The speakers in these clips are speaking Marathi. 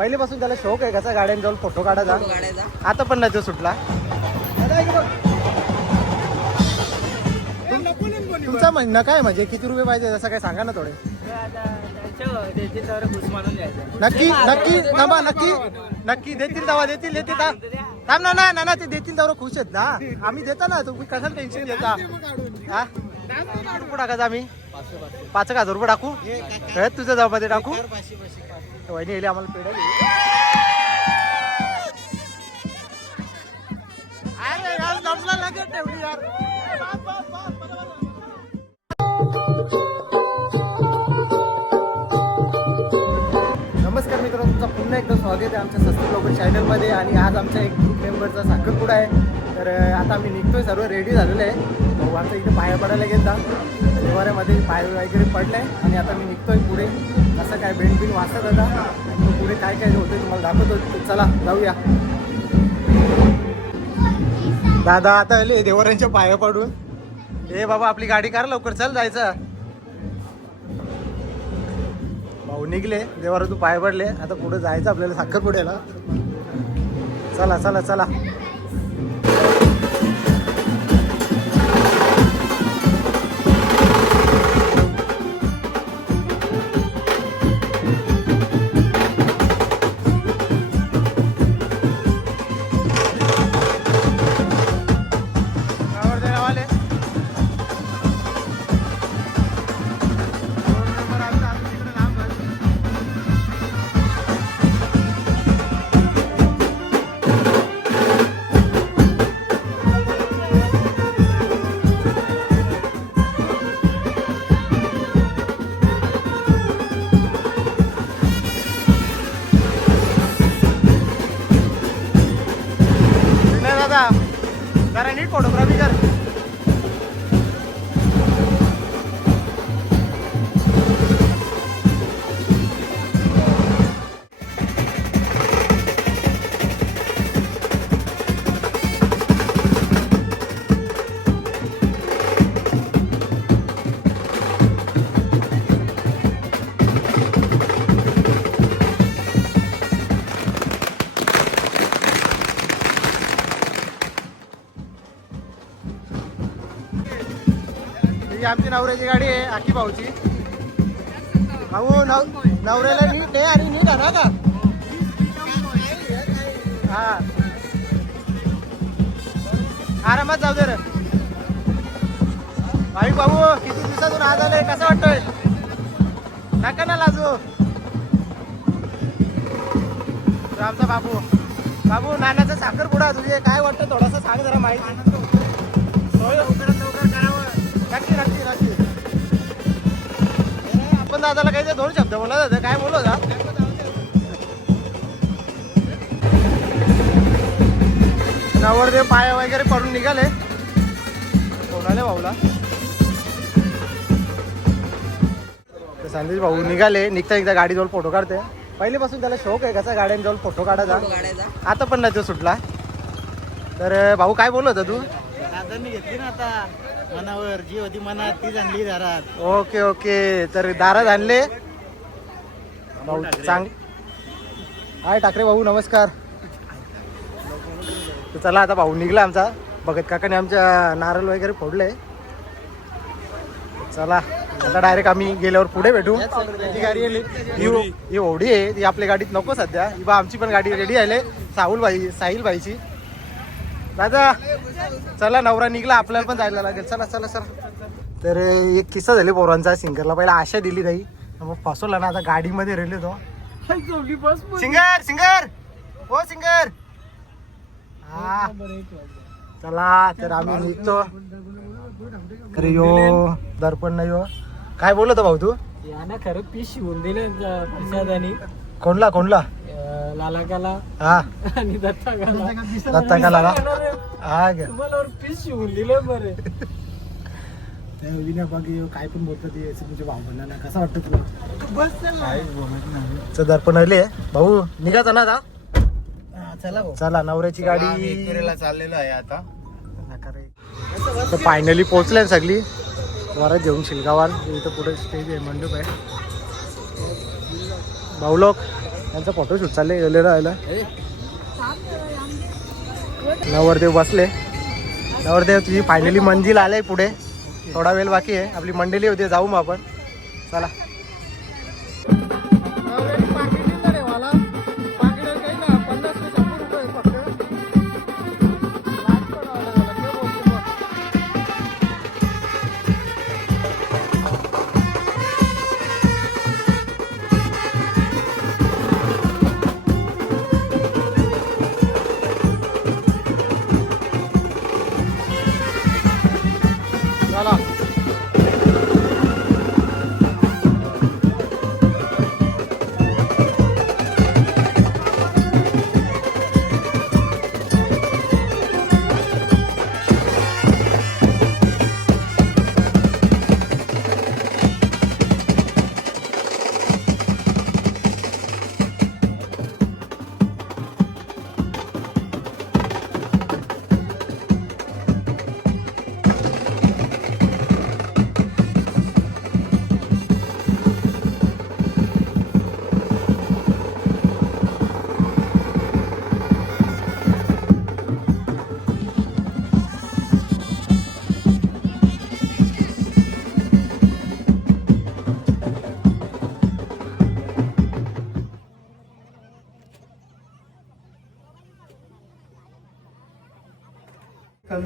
पहिलेपासून त्याला शौक आहे कसा गाड्यांनी जाऊन फोटो काढायचा. आता पण नाही तो सुटला तुमचं म्हणणं काय म्हणजे किती रुपये पाहिजे असं काय सांगा ना थोडे. नक्की नक्की थांबा नक्की. नक्की देतील तेव्हा देतील देतील थांब ना ना ना ना, ते देतील तेव्हा खुश आहेत ना. आम्ही देतो ना तुम्ही कशाला टेन्शन घेता? हा? रुपये टाकायचं आम्ही. पाच एक हजार रुपये टाकू. तुझ्या जाऊ मध्ये टाकू. वहिनी येईल आम्हाला पेढा घेऊ. यार. नमस्कार मित्रांनो तुमचं पुन्हा एकदा स्वागत आहे आमच्या सस्ती ब्लॉगर चॅनलमध्ये आणि आज आमच्या एक ग्रुप मेंबरचा साखरपुडा आहे तर आता आम्ही निघतोय सर्व रेडी झालेलो आहे भाऊ आता इथे पाया पडायला गेला देवाऱ्यामध्ये पाय वगैरे पडले आणि आता मी निघतोय पुढे. कसं काय बेंड बिन वाचत आता? आणि पुढे काय काय होतं तुम्हाला दाखवतो. चला जाऊया. दादा आता आले देवाऱ्यांच्या पाया पडून. ए बाबा आपली गाडी कार लवकर. चल जायचं. भाऊ निघले. देवारा तू पाय पडले. आता पुढे जायचं आपल्याला साखरपुड्याला. चला चला चला. नवऱ्याची गाडी आहे आखी भाऊची. भाऊ नव नवऱ्याला नीट आहे आणि नीट आणा का हा. आरामात जाऊ दे रे. भाई भाऊ किती दिवसातून आज आले कसं वाटतंय? नका ना लाजू. आमचा बाबू. बाबू नानाचा साखरपुडा तुझे. काय वाटतं थोडासा सांग जरा माहिती. नक्की नक्की नक्की आपण दादाला काही दोन शब्द बोला दादा काय बोललो होता नवरदेव पाया वगैरे पडून निघाले. कोणाले भाऊला. तर संदेश भाऊ निघाले. निघता निघता गाडी जवळ फोटो काढते. पहिलेपासून त्याला शौक आहे कसा गाड्यांनी जवळ फोटो काढायचा. फोटो काढायचा. आता पण नाही तो सुटला. तर भाऊ काय बोलत होता तू? दादांनी घेतली ना आता मनावर जी होती मनात ती आणली दारात. Okay okay. तर दारात आणले. भाऊ चांग हाय ठाकरे भाऊ नमस्कार. तर चला आता भाऊ निघला आमचा. भगत काकाने आमच्या नारळ वगैरे फोडले. चला आता डायरेक्ट आम्ही गेल्यावर पुढे भेटू. ती गाडी आली ही ही ओढी आहे ती आपल्या गाडीत नको सध्या. ही बा आमची पण गाडी रेडी आहे. साहुल भाई साहिल भाईची दादा चला नवरा निघला आपल्याला पण जायला लागेल. चला चला चला. तर एक किस्सा झाली पोरांचा सिंगरला. पहिला आशा दिली नाही मग फसवला ना आता गाडीमध्ये रेले तो. Singer singer! हो सिंगर! हा. चला तर आम्ही निघतो. अरे यो दर्पण नाही हो काय बोलत भाऊ तू? यानं खरं पीस शिवून दिले प्रसादानी कोणला? कोणला लालाकाला हा. आणि दत्ता लाला हा तुम्हाला पीस शिवून दिले बरे. विना बाकी काय पण बोलतात ते कसं वाटतं तुला? बस दर्पण आले भाऊ निघाचा ना आता. चला भाऊ. चला नवऱ्याची गाडी. चाललेलो आहे आता. तर फायनली पोहोचले सगळी. वरात घेऊन शिलगावाल. इथं पुढे स्टेज आहे मंडप आहे. भाऊ लोक. त्यांचा फोटोशूट चालले गेले राहायला. नवरदेव बसले. नवरदेव तुझी फायनली मंजिल आलंय पुढे. थोडा वेळ बाकी आहे. आपली मंडळी होती जाऊ मग आपण. चला.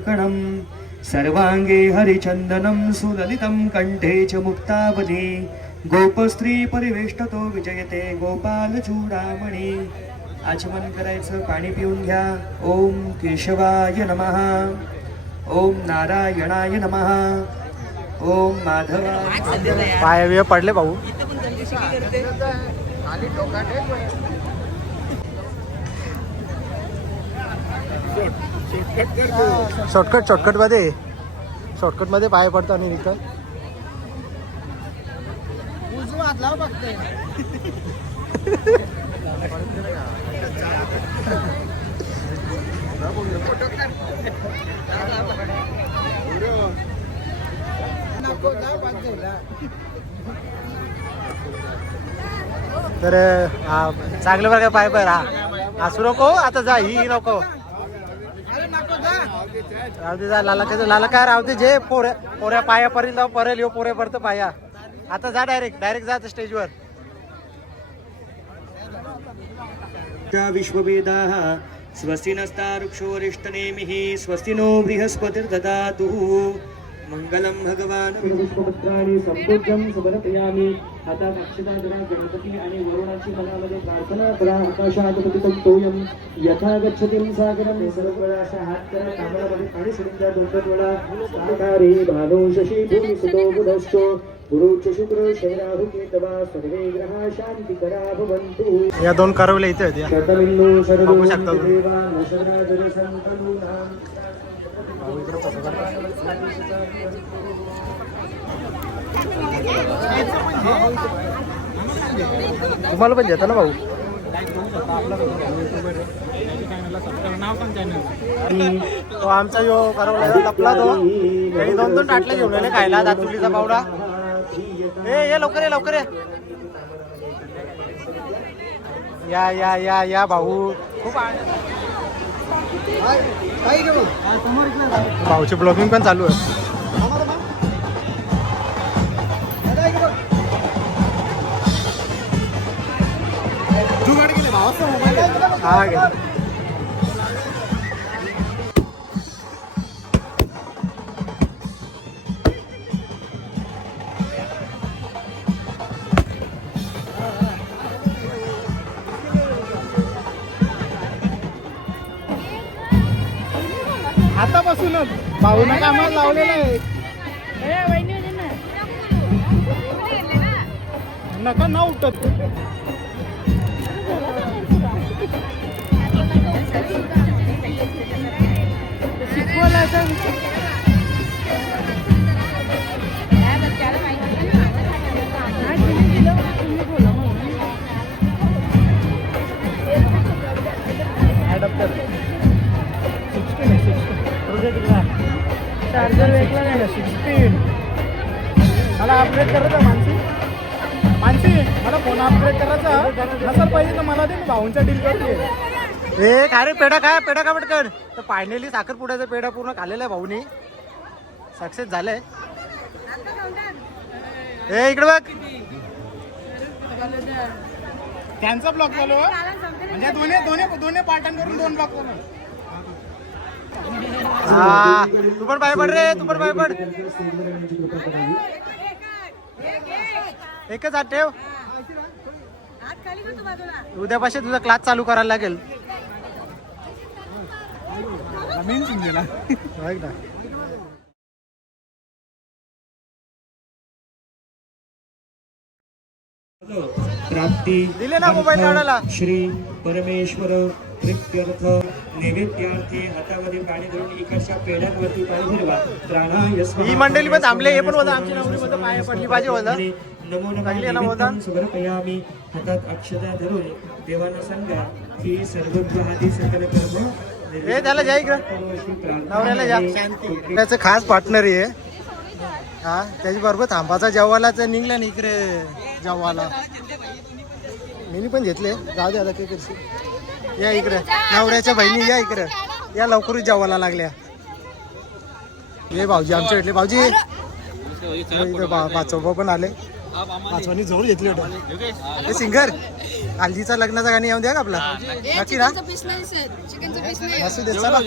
कङ्कणं सर्वाङ्गे हरिचन्दनं सुललितं कण्ठे च मुक्तावली। गोपस्त्री परिवेष्टतो विजयते गोपालचूडामणी आचमन करायचं पाणी पिऊन घ्या। ओम केशवाय नमः। ओम नारायणाय नमः। ओम माधवाय पाय बिय पडले भाऊ। शॉर्टकट शॉर्टकटमध्ये शॉर्टकटमध्ये पाय पडतो आणि इथं तर हा चांगलं बरं काय पाय पर हा. असू नको आता जा ही नको. राहू दे जा लाला कसं लाला काय जे पोऱ्या पोऱ्या पायापर्यंत जाऊ परेल यो पोऱ्या पडतं पाया. आता जा डायरेक्ट डायरेक्ट जा स्टेजवर विश्ववेदाः स्वस्ति नस्तारुक्षोरिष्टनेमिः स्वस्ति नो बृहस्पतिर्ददातु। मङ्गलं भगवान्। विष्णुपुत्राणि सम्पूज्यं सुभरतयामि। आता अक्षता जरा गणपती आणि वरुणाची मनामध्ये प्रार्थना करा. आकाशात पतितं तोयम यथा गच्छतीं सागरं। सर्व वेळा अशा हात करा. कांबळामध्ये पाणी सोडून द्या. दोन दोन वेळा साकारे भानो शशी भूमी सुतो बुधश्च। गुरुच शुक्र शैराहु केतवा सर्वे ग्रहा शांतिकरा भवन्तु। या दोन करवले इथे होत्या शतमिन्नो बघू शकता तुम्ही. सर्वदेवा नशराजन संतनूनां तुम्हाला पण देता ना भाऊ. तो आमचा यो करवला तपला तो. त्यांनी दोन दोन टाटले घेऊन खायला दातुलीचा पावडा. हे ये लवकर ये लवकर या. या या या भाऊ. खूप भाऊची ब्लॉगिंग पण चालू आहे. हा आतापासूनच भाऊनं कामाला लावलेलं आहे? नका ना उठत. सिक्स्टीन आहे प्रोजेक्टला चार्जर वेगळा नाही. सिक्स्टीन मला अपडेट करत आहे मानसी. मानसी मला फोन अपग्रेड करायचा नसल पाहिजे तर मला दे मी भाऊंच्या डील करते ए काय रे पेढा काय? पेढा का पटकन? तर फायनली साखरपुड्याचा पेढा पूर्ण खाल्लेला आहे भाऊनी. सक्सेस झालंय. ए इकडे बघ. त्यांचा ब्लॉक चालू आहे. म्हणजे दोन्ही दोन्ही दोन्ही पार्टांवरून दोन ब्लॉक आहे. हा तू पण पाय पड रे तू पण पाय पड एकच हात ठेव उद्यापासून तुझा क्लास चालू करायला लागेल. प्राप्ती दिले ना मोबाईल काढायला. श्री परमेश्वर प्रित्यर्थ नैवेद्यार्थी हातामध्ये पाणी धरून इकडच्या पेढ्यांवरती पाणी फिरवा. ही मंडळी पण थांबले हे पण होतं आमची नवरी मध्ये पाय पडली पाहिजे होतं नमो नमः चांगली आहे ना बोलता? नैवेद्यं समर्पयामि. हातात अक्षता धरून देवानं सांगा की सर्वत्वादी सकल कर्म ए त्याला जा इकडं. नवऱ्याला जा. त्याचं खास पार्टनर आहे. हा त्याची बरोबर थांबाचा जेवायला तर निघला ना इकडे जेवायला मी पण घेतले. जाऊ दे आता काय करशील. या इकडे. नवऱ्याच्या बहिणी या इकडे. या लवकरच जेवायला लागल्या. हे भाऊजी आमच्या भेटले भाऊजी. इथं बाचोबा पण आले. पाचवानी जोर घेतली होतं. हे सिंगर हल्दीचा लग्नाचा गाणी येऊन द्या का आपला? नक्की ना? असू दे चला.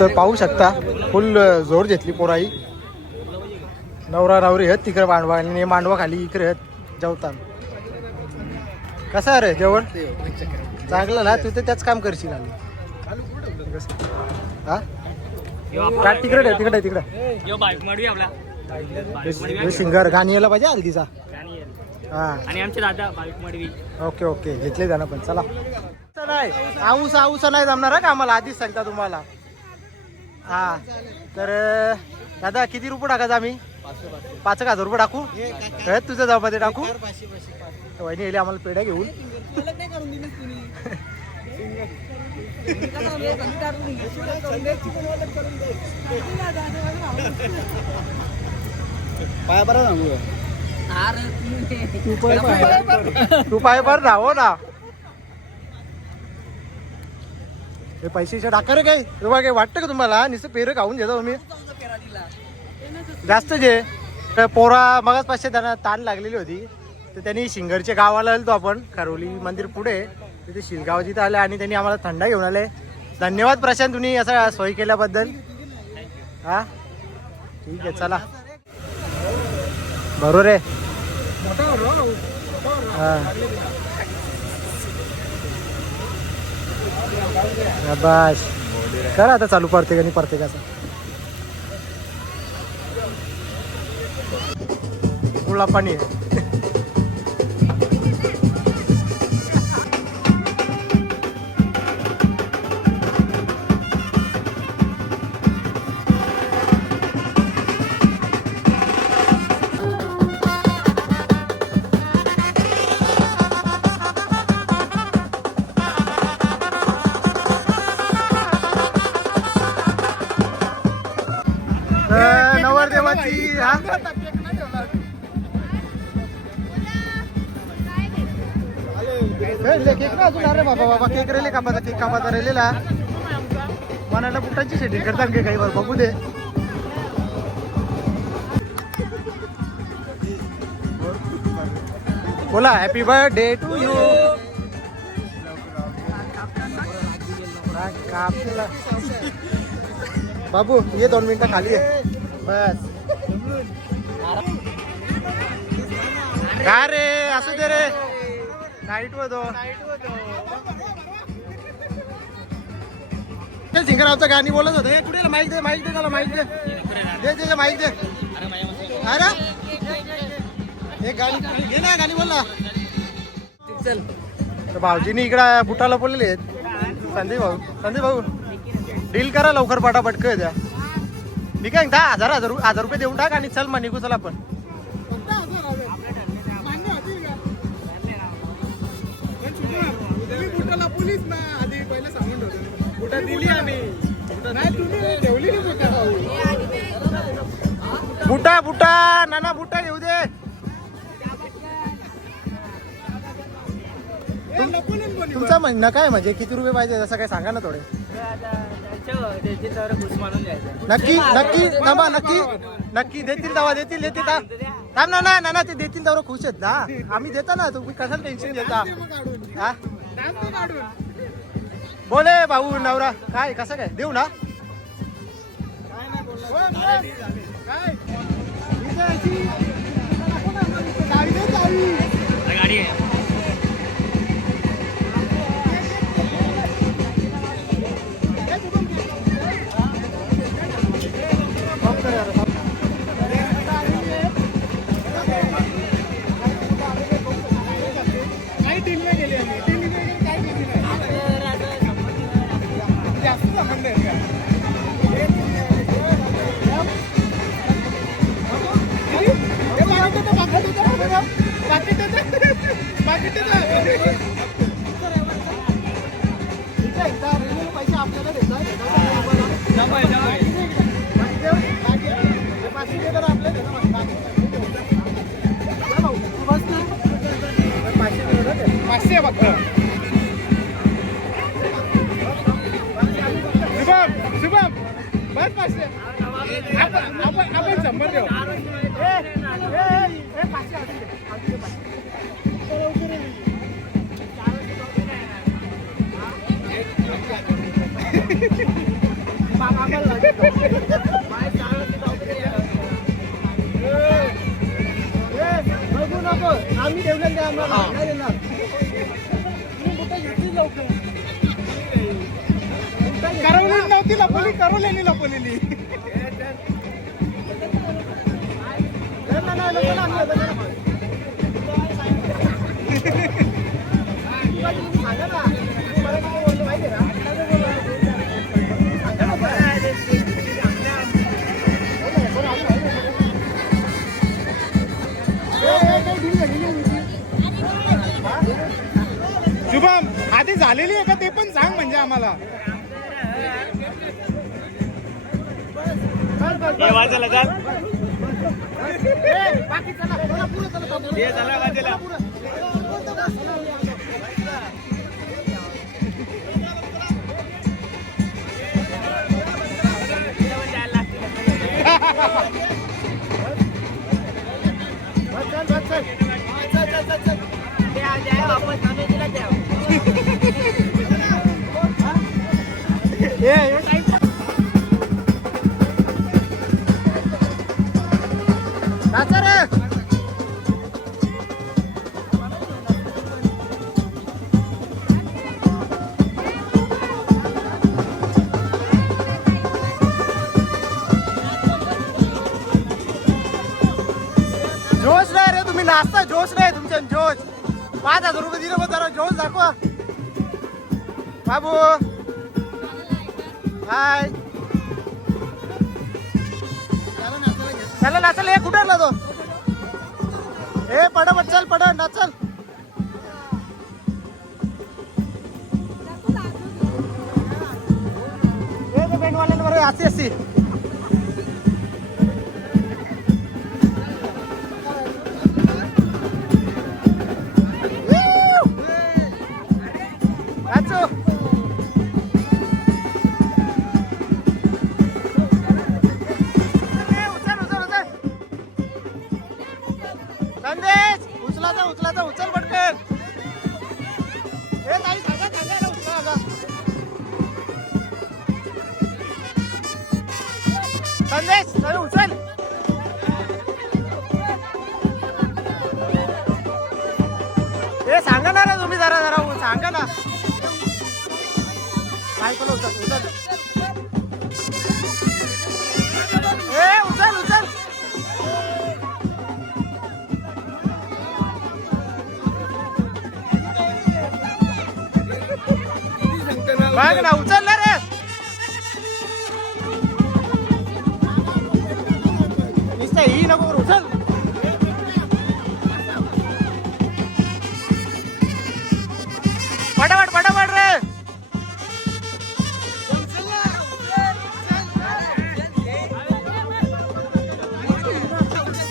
तर पाहू शकता फुल जोर घेतली पोराई. नवरा नवरी आहेत तिकडे मांडवा आणि मांडवा खाली इकडे आहेत जेवताना. कसं आहे रे? जेवण? चांगलं ना? तू तर त्याच काम करशील आली हा? का? तिकडे आहे, तिकडे आहे, तिकडे सिंगर गाणी यायला पाहिजे हल्दीचा. हा. आणि आमचे दादा बाईक मडवी. Okay okay. घेतले जाणं पण. चला. नाही आऊस आऊस नाही जमणार का आम्हाला? आधीच सांगता तुम्हाला. हा. तर दादा किती रुपये टाकायचं आम्ही पाच एक हजार रुपये टाकू? हे तुझं जबाबदारी टाकू? वहिनी येईल आम्हाला पेढ्या घेऊन. पाया बरं तू पाय भर ना हो ना. हे पैसे टाका रे काय काय वाटतं का तुम्हाला? नुसतं पेरं खाऊन घेतो मी जास्त जे तर पोरा मगच पाचशे त्यांना ताण लागलेली होती. तर त्यांनी शिंगरच्या गावाला आलो आपण खरोली मंदिर पुढे. तिथे शिलगाव जिथं आले आणि त्यांनी आम्हाला थंडा घेऊन आले. धन्यवाद प्रशांत तुम्ही असा सोय केल्याबद्दल. हा? ठीक आहे चला. बरोबर आहे. बस करा आता चालू प्रत्येकाने प्रत्येकाचा. मुळा पाणी आहे. अजून अरे बाबा बाबा केक रेले कामाचा केक कामाचा रेलेला मनाला बुटाची सेटिंग करतात की काही बघू दे. बोला हॅपी बर्थडे टू यू बाबू ये दोन मिनिटं खाली आहे बस. काय रे? असू दे रे. नाईट ते सिंगरावचं गाणी बोलत होतं. हे कुठे माईक दे माईक दे त्याला माईक दे. दे दे माईक दे. अरे? हे गाणी घे ना गाणी बोल ना. तर भाऊजीनी इकडं बुटाला बोललेले आहेत. संदीप भाऊ. संदीप भाऊ डील करा लवकर पटापट कळ द्या. मी काय दहा हजार हजार हजार रुपये देऊन टाक आणि चल मग निघू चल आपण. ठेवलीच ना आधी पहिलं सांगून ठेवतो. कुठं दिली आम्ही? नाही तुम्ही ठेवली ना कुठं? बुटा बुटा नाना बुटा येऊ दे. तुमचं म्हणणं काय म्हणजे? किती रुपये पाहिजे? असं काय सांगा ना थोडे. नक्की नक्की दबा नक्की नक्की देतील दवा देतील देतील ना ना ना ते देतील दवर खुश आहेत ना. आम्ही देतो ना तुम्ही कशाला टेन्शन देता हा? बोले भाऊ नवरा. काय कसं काय? देऊ ना. गाडी आपण आपण आपण शंभर देऊ आम्ही द्या आम्हाला नाही देणार. करवली नव्हती लपवली करवलेली लपवलेली. शुभम आधी झालेली आहे का ते पण सांग म्हणजे आम्हाला. वाजायला चाल ये चला वाजायला नाचा हजार रुपये दिले मग जरा जेवण दाखवा बाबू हाय चला नाचल हे कुठे तो हे पड पड चल पड नाचल ए ते बरोबर अशी अशी संदेश चल उचल ए सांगा ना रे तुम्ही जरा जरा सांगा ना बायकोला उचल उचल ए उचल उचल बघ ना उचल ना रे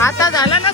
आता झाला ना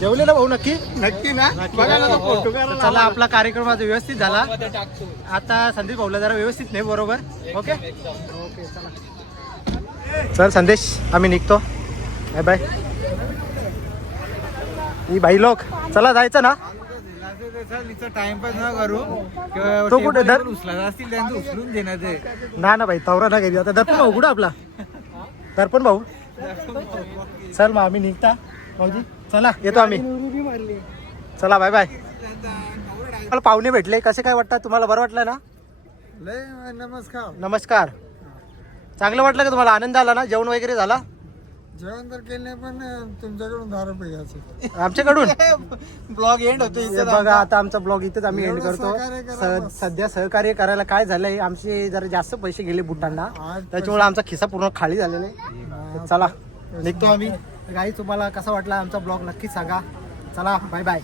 जेवले ना भाऊ नक्की? नक्की ना. नक्की. बघा ना तो फोटो तर चला आपला कार्यक्रम आज व्यवस्थित झाला. आता संदीप भाऊला जरा व्यवस्थित नाही बरोबर. ओके? ओके चला. चल संदेश आम्ही निघतो. Bye bye. ही बाई लोक. चला जायचं ना? टाइमपास न करू तो कुठे? दर उचला असतील त्यांचं उचलून देणार ते. ना ना भाई तवरा ना घरी. आता दर्पण भाऊ कुठं आपला? दर्पण भाऊ? चल मग आम्ही निघता. भाऊजी. चला येतो आम्ही. चला बाय बाय मला पाहुणे भेटले. कसे काय वाटतात? तुम्हाला बरं वाटलं ना? लय नमस्कार. नमस्कार. चांगलं वाटलं का तुम्हाला? आनंद आला ना? जेवण वगैरे झाला? जेवण तर केले पण तुमच्याकडून दहा रुपये घ्यायचे आमच्याकडून? ब्लॉग एंड होतो बघा आता आमचा ब्लॉग इथेच आम्ही एंड करतो. सध्या सहकार्य करायला काय झालंय? आमचे जरा जास्त पैसे गेले बुटांना. त्याच्यामुळे आमचा खिसा पूर्ण खाली झालेला आहे. चला निघतो आम्ही. गाई तुम्हाला कसा वाटला आमचा ब्लॉग नक्कीच सांगा. चला बाय बाय